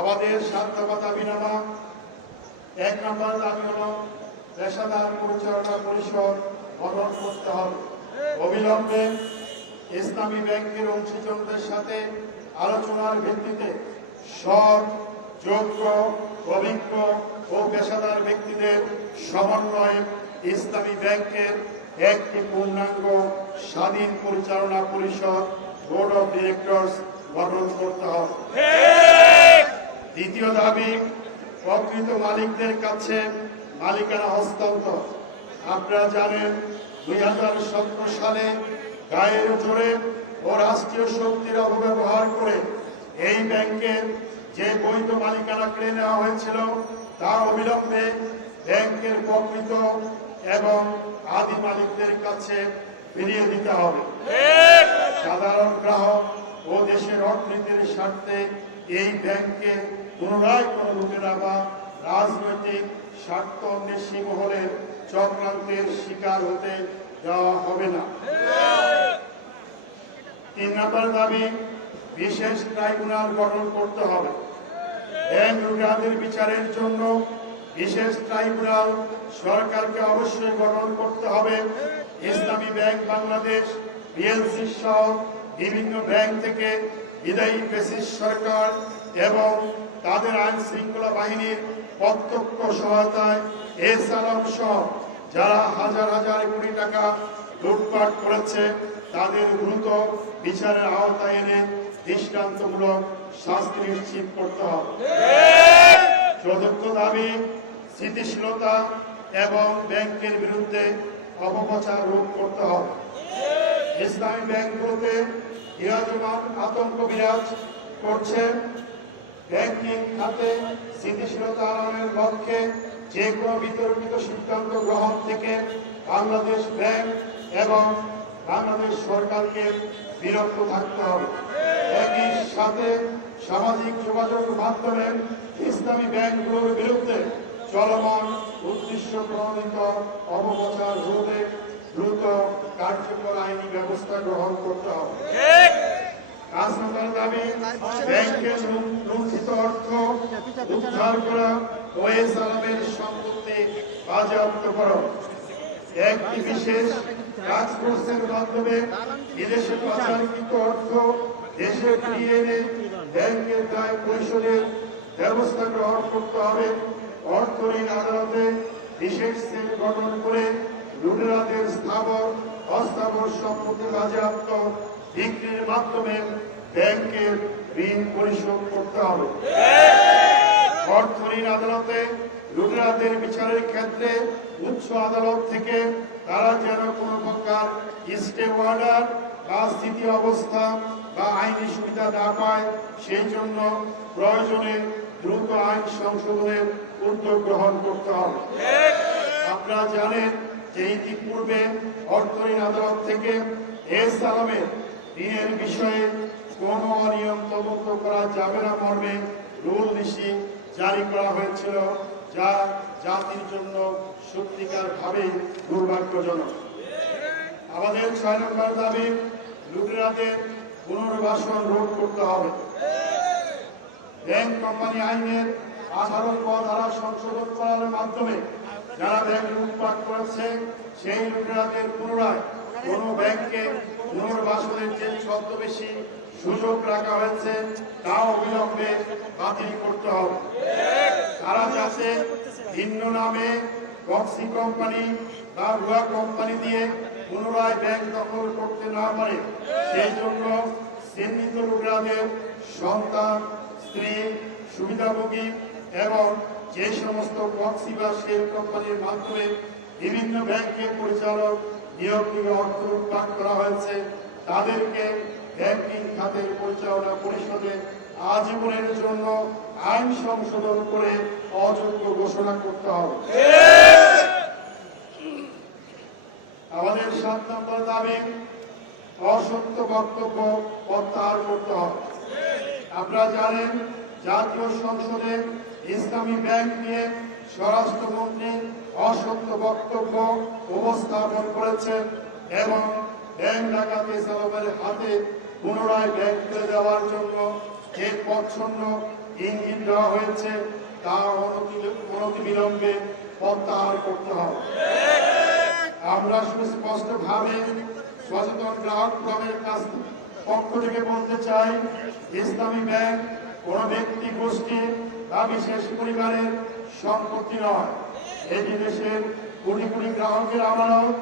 আমাদের 7 দফা দাবিনামা। 1 নম্বর দাবি হলো পেশাদার পরিচালনা পরিষদ গঠন করতে হবে। অবিলম্বে ইসলামী ব্যাংকের অংশীজনদের সাথে আলোচনার ভিত্তিতে সৎ, যোগ্য, অভিজ্ঞ ও পেশাদার ব্যক্তিদের সমন্বয়ে ইসলামী ব্যাংকের একটি পূর্ণাঙ্গ স্বাধীন পরিচালনা পরিষদ বোর্ড অফ ডিরেক্টরস গঠন করতে হবে। দ্বিতীয় দাবি, প্রকৃত মালিকদের কাছে মালিকানা হস্তান্তর। আপনারা জানেন 2017 সালে গায়ের জোরে ও রাষ্ট্রীয় শক্তির অপব্যবহার করে এই ব্যাংকের যে বৈধ মালিকানা কেড়ে নেওয়া হয়েছিল তা অবিলম্বে ব্যাংকের প্রকৃত এবং আদি মালিকদের কাছে ফিরিয়ে দিতে হবে। সাধারণ গ্রাহক ও দেশের অর্থনীতির স্বার্থে এই ব্যাংকে পুনরায় কোন লোকেরা বা রাজনৈতিক স্বার্থন্বেষী মহলের চক্রান্তের শিকার হতে দেওয়া হবে না। 3 নম্বর দাবি, বিশেষ ট্রাইব্যুনাল গঠন করতে হবে। ব্যাংক লুটেরাদের বিচারের জন্য বিশেষ ট্রাইব্যুনাল সরকারকে অবশ্যই গঠন করতে হবে। ইসলামী ব্যাংক বাংলাদেশ পিএলসি সহ বিভিন্ন ব্যাংক থেকে বিদায়ী ফ্যাসিস্ট সরকার এবং তাদের আইন শৃঙ্খলা বাহিনীর প্রত্যক্ষ সহায়তায় এস আলম সহ যারা হাজার হাজার কোটি টাকা লুটপাট করেছে তাদের দ্রুত বিচারের আওতায় এনে দৃষ্টান্তমূলক শাস্তি নিশ্চিত করতে হবে। চতুর্থ দাবি, স্থিতিশীলতা এবং ব্যাংকের বিরুদ্ধে অপপ্রচার রোধ করতে হবে। ইসলামী ব্যাংকগুলোতে বিরাজমান আতঙ্ক বিরাজ করছে। ব্যাংকিং খাতে স্থিতিশীলতা আনয়নের লক্ষ্যে যে কোনো বিতর্কিত সিদ্ধান্ত গ্রহণ থেকে বাংলাদেশ ব্যাংক এবং বাংলাদেশ সরকারকে বিরত থাকতে হবে। একই সাথে সামাজিক যোগাযোগ মাধ্যমে ইসলামী ব্যাংকগুলোর বিরুদ্ধে চলমান উদ্দেশ্য প্রণোদিত অপপ্রচার রোধে দ্রুত কার্যকর আইনি ব্যবস্থা গ্রহণ করতে হবে। 5 নম্বর দাবি, ব্যাংকের লুণ্ঠিত অর্থ উদ্ধার করা ও এস আলমের সম্পত্তি বাজেয়াপ্ত করা। একটি বিশেষ টাস্কফোর্সের মাধ্যমে বিদেশে পাচারকৃত অর্থ দেশে ফিরিয়ে এনে ব্যাংকের দায় পরিশোধের ব্যবস্থা গ্রহণ করতে হবে। অর্থ ঋণ আদালতে বিশেষ সেল গঠন করে লুটেরাদের স্থাবর অস্থাবর সম্পত্তি বাজেয়াপ্ত বিক্রির মাধ্যমে ব্যাংকের ঋণ পরিশোধ করতে হবে। অর্থ ঋণ আদালতে লুটেরাদের বিচারের ক্ষেত্রে উচ্চ আদালত থেকে তারা যেন কোনো প্রকার স্টে অর্ডার বা স্থিতি অবস্থা বা আইনি সুবিধা না পায় সেই জন্য প্রয়োজনে দ্রুত আইন সংশোধনের উদ্যোগ গ্রহণ করতে হবে। আপনারা জানেন যে ইতিপূর্বে অর্থ ঋণ আদালত থেকে এস আলমের ঋণের বিষয়ে কোনো অনিয়ম তদন্ত করা যাবে না মর্মে রুল নীতি জারি করা হয়েছিল, যা জাতির জন্য সত্যিকার ভাবে দুর্ভাগ্যজনক। আমাদের 6 নম্বর দাবি, লুটেরাদের পুনর্বাসন রোধ করতে হবে। ব্যাংক কোম্পানি আইনের 18 ধারা সংশোধন করার মাধ্যমে যারা ব্যাংক লুটপাট করেছে সেই লুটেরাদের পুনরায় কোনো ব্যাংকে পুনর্বাসনের যে ছদ্মবেশী সুযোগ রাখা হয়েছে তা অবিলম্বে বাতিল করতে হবে। তারা যাতে ভিন্ন নামে প্রক্সি কোম্পানি বা ভুয়া কোম্পানি দিয়ে পুনরায় ব্যাংক দখল করতে না পারে সেই জন্য চিহ্নিত লুটেরাদের সন্তান, স্ত্রী, সুবিধাভোগী এবং যে সমস্ত প্রক্সি বা শেল কোম্পানির মাধ্যমে বিভিন্ন ব্যাংকের পরিচালক নিয়োগ থেকে অর্থ লুটপাট করা হয়েছে তাদেরকে ব্যাংকিং খাতের পরিচালনা পরিষদে আজীবনের জন্য আইন সংশোধন করে অযোগ্য ঘোষণা করতে হবে। আমাদের 7 নম্বর দাবি, অসত্য বক্তব্য প্রত্যাহার করতে হবে। আপনারা জানেন জাতীয় সংসদে ইসলামী ব্যাংক নিয়ে স্বরাষ্ট্রমন্ত্রী অসত্য বক্তব্য উপস্থাপন করেছেন এবং ব্যাংক ডাকাত এস আলমের হাতে পুনরায় ব্যাংক তুলে দেওয়ার জন্য যে প্রচ্ছন্ন ইঙ্গিত দেওয়া হয়েছে তা অনতিবিলম্বে প্রত্যাহার করতে হবে। আমরা সুস্পষ্টভাবে সচেতন গ্রাহক ক্লাবের পক্ষ থেকে বলতে চাই, ইসলামী ব্যাংক কোন ব্যক্তি গোষ্ঠী বা বিশেষ পরিবারের সম্পত্তি নয়। এটি দেশের কোটি কোটি গ্রাহকের আমানত,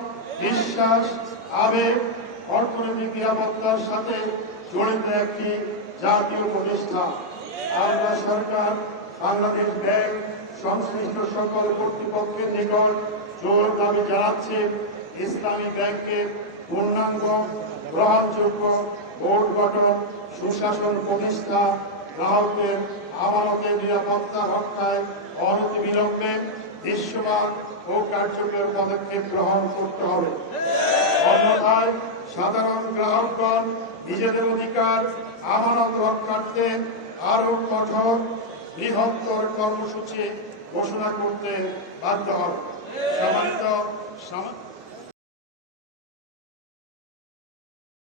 বিশ্বাস, আবেগ, অর্থনৈতিক নিরাপত্তার সাথে জড়িত একটি জাতীয় প্রতিষ্ঠান। আমরা সরকার, বাংলাদেশ ব্যাংক, সংশ্লিষ্ট সকল কর্তৃপক্ষের নিকট জোর দাবি জানাচ্ছে, ইসলামী ব্যাংকের পূর্ণাঙ্গ গ্রহণযোগ্য বোর্ড গঠন, সুশাসন প্রতিষ্ঠা, গ্রাহকদের আমানতের নিরাপত্তা রক্ষায় অনতিবিলম্বে দৃশ্যমান ও কার্যকর পদক্ষেপ গ্রহণ করতে হবে। অন্যথায় সাধারণ গ্রাহকগণ নিজেদের অধিকার আমানত রক্ষার্থে আরো কঠোর বৃহত্তর কর্মসূচি ঘোষণা করতে বাধ্য হবে।